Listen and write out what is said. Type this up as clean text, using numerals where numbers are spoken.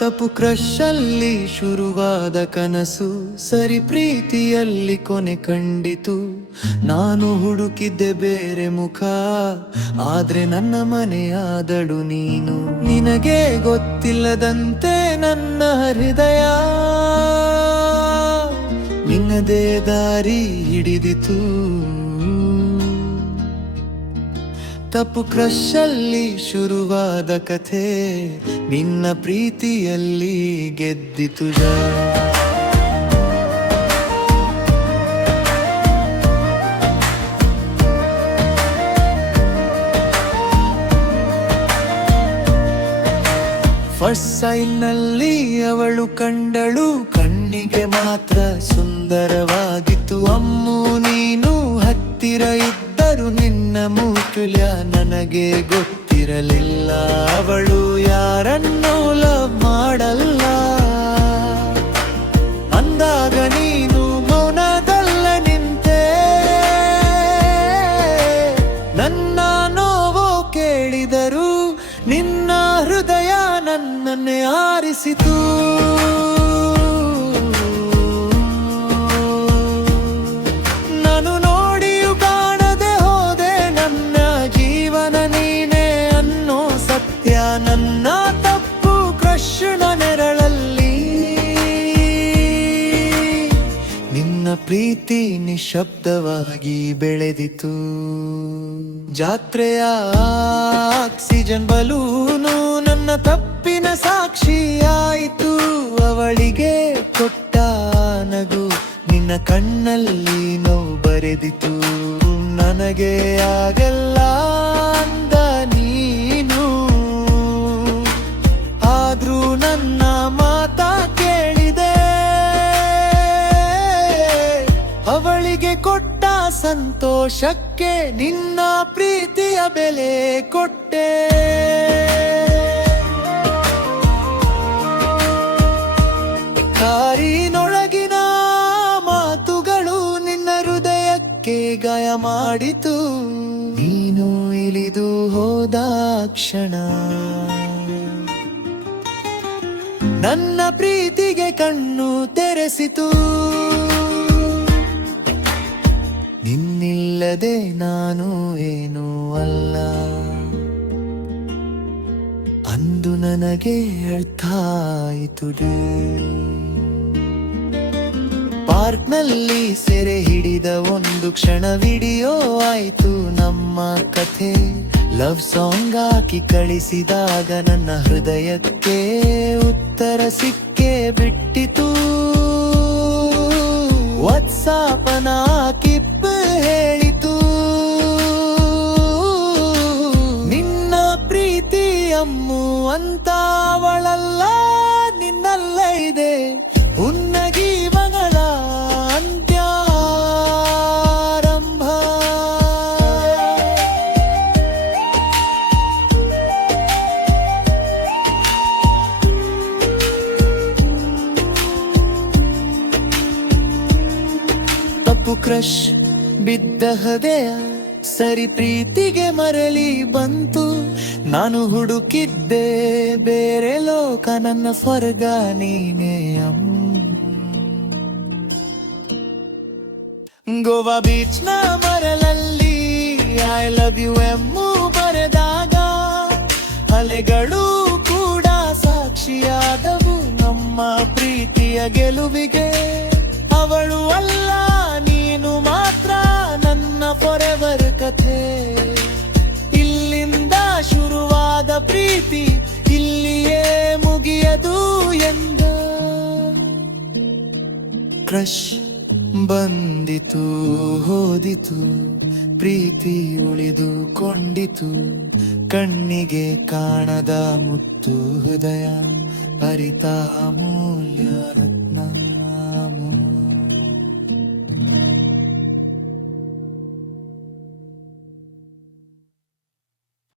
ತಪ್ಪು ಕ್ರಶಲ್ಲಿ ಶುರುವಾದ ಕನಸು ಸರಿ ಪ್ರೀತಿಯಲ್ಲಿ ಕೊನೆ ಕಂಡಿತು. ನಾನು ಹುಡುಕಿದ್ದೆ ಬೇರೆ ಮುಖ, ಆದ್ರೆ ನನ್ನ ಮನೆಯಾದಳು ನೀನು. ನಿನಗೆ ಗೊತ್ತಿಲ್ಲದಂತೆ ನನ್ನ ಹೃದಯ ನಿನ್ನದೇ ದಾರಿ ಹಿಡಿದಿತು. ತಪ್ಪು ಕ್ರಶಲ್ಲಿ ಶುರುವಾದ ಕಥೆ ನಿನ್ನ ಪ್ರೀತಿಯಲ್ಲಿ ಗೆದ್ದಿತು. ಫಸ್ಟ್ ಸೈನ್ನಲ್ಲಿ ಅವಳು ಕಂಡಳು, ಕಣ್ಣಿಗೆ ಮಾತ್ರ ಸುಂದರವಾಗಿತ್ತು. ಅಮ್ಮು ನೀನು ಹತ್ತಿರ ಇದ್ದರು ನಿನ್ನ ಮೂಕುಲ್ಯ ನನಗೆ ಗೊತ್ತಿರಲಿಲ್ಲ. ಅವಳು ಯಾರನ್ನೂ ಲವ್ ಮಾಡಲ್ಲ ಅಂದಾಗ ನೀನು ಮೌನದಲ್ಲ ನಿಂತೆ. ನನ್ನ ನೋವು ಕೇಳಿದರು ನಿನ್ನ ಹೃದಯ ನನ್ನನ್ನೇ ಆರಿಸಿತು. ನಾನು ನೋಡಿಯೂ ಕಾಣದೆ ಹೋದೆ ನನ್ನ ಜೀವನ ನೀನೇ ಅನ್ನೋ ಸತ್ಯ. ನನ್ನ ತಪ್ಪು ಕೃಷ್ಣ ನೆರಳಲ್ಲಿ ನಿನ್ನ ಪ್ರೀತಿ ನಿಶಬ್ದವಾಗಿ ಬೆಳೆದಿತು. ಜಾತ್ರೆಯ ಆಕ್ಸಿಜನ್ ಬಲೂನು ನನ್ನ ತಪ್ಪಿನ ಸಾಕ್ಷಿಯಾಯಿತು. ಅವಳಿಗೆ ಕೊಟ್ಟ ನಗು ನಿನ್ನ ಕಣ್ಣಲ್ಲಿ ನೋವು ಬರೆದಿತು. ನನಗೆ ಆಗಲ್ಲ ಅಂದ ನೀನು, ಆದ್ರೂ ನನ್ನ ಮಾತ ಕೇಳಿದೆ. ಅವಳಿಗೆ ಕೊಟ್ಟ ಸಂತೋಷಕ್ಕೆ ನಿನ್ನ ಪ್ರೀತಿಯ ಬೆಲೆ ಕೊಟ್ಟೆ. ಕಾರಿನೊಳಗಿನ ಮಾತುಗಳು ನಿನ್ನ ಹೃದಯಕ್ಕೆ ಗಾಯ ಮಾಡಿತು. ನೀನು ಇಳಿದು ಹೋದ ಕ್ಷಣ ನನ್ನ ಪ್ರೀತಿಗೆ ಕಣ್ಣು ತೆರೆಸಿತು. ನಿನ್ನಿಲ್ಲದೆ ನಾನು ಏನೂ ಅಲ್ಲ ಅಂದು ನನಗೆ ಅರ್ಥ ಆಯಿತು. ಪಾರ್ಕ್ನಲ್ಲಿ ಸೆರೆ ಹಿಡಿದ ಒಂದು ಕ್ಷಣ ವಿಡಿಯೋ ಆಯ್ತು ನಮ್ಮ ಕಥೆ. ಲವ್ ಸಾಂಗ್ ಹಾಕಿ ಕಳಿಸಿದಾಗ ನನ್ನ ಹೃದಯಕ್ಕೆ ಉತ್ತರ ಸಿಕ್ಕೇ ಬಿಟ್ಟಿತು. ವಾಟ್ಸಾಪನ ಕಿಪ್ ಹೇಳಿತು ನಿನ್ನ ಪ್ರೀತಿ ಅಮ್ಮು ಅಂತ. ಅವಳಲ್ಲ ನಿನ್ನಲ್ಲೇ ಇದೆ ಉನ್ನಗಿ ಮಗಳ ಅಂತ್ಯಾರಂಭ. ತಪ್ಪು ಕ್ರಶ್ ಬಿದ್ದ ಹೃದಯ ಸರಿ ಪ್ರೀತಿಗೆ ಮರಳಿ ಬಂತು. ನಾನು ಹುಡುಕಿದ್ದೆ ಬೇರೆ ಲೋಕ ನನ್ನ ಸ್ವರ್ಗ ನೀನೇ ಗೋವಾ ಬೀಚ್ ನ ಮರಳಲ್ಲಿ ಐ ಲವ್ ಯು ಎಮ್ಮು ಬರೆದಾಗ ಅಲೆಗಳು ಕೂಡ ಸಾಕ್ಷಿಯಾದವು ನಮ್ಮ ಪ್ರೀತಿಯ ಗೆಲುವಿಗೆ. ಅವಳು ಅಲ್ಲ ನೀನು ಮಾತ್ರ ನನ್ನ ಫಾರೆವರ್ ಕಥೆ. ಇಲ್ಲಿಂದ ಶುರುವಾದ ಪ್ರೀತಿ ಇಲ್ಲಿಯೇ ಮುಗಿಯದು ಎಂದ. ಕ್ರಶ್ ಬಂದಿತು ಹೋದಿತು, ಪ್ರೀತಿ ಉಳಿದುಕೊಂಡಿತು. ಕಣ್ಣಿಗೆ ಕಾಣದ ಮುತ್ತು ಹೃದಯ ಅರಿತ ಅಮೂಲ್ಯ ರತ್ನ.